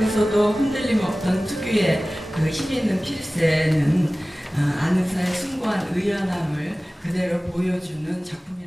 앞에서도 흔들림 없던 특유의 그 힘 있는 필세는 안능사의 숭고한 의연함을 그대로 보여주는 작품.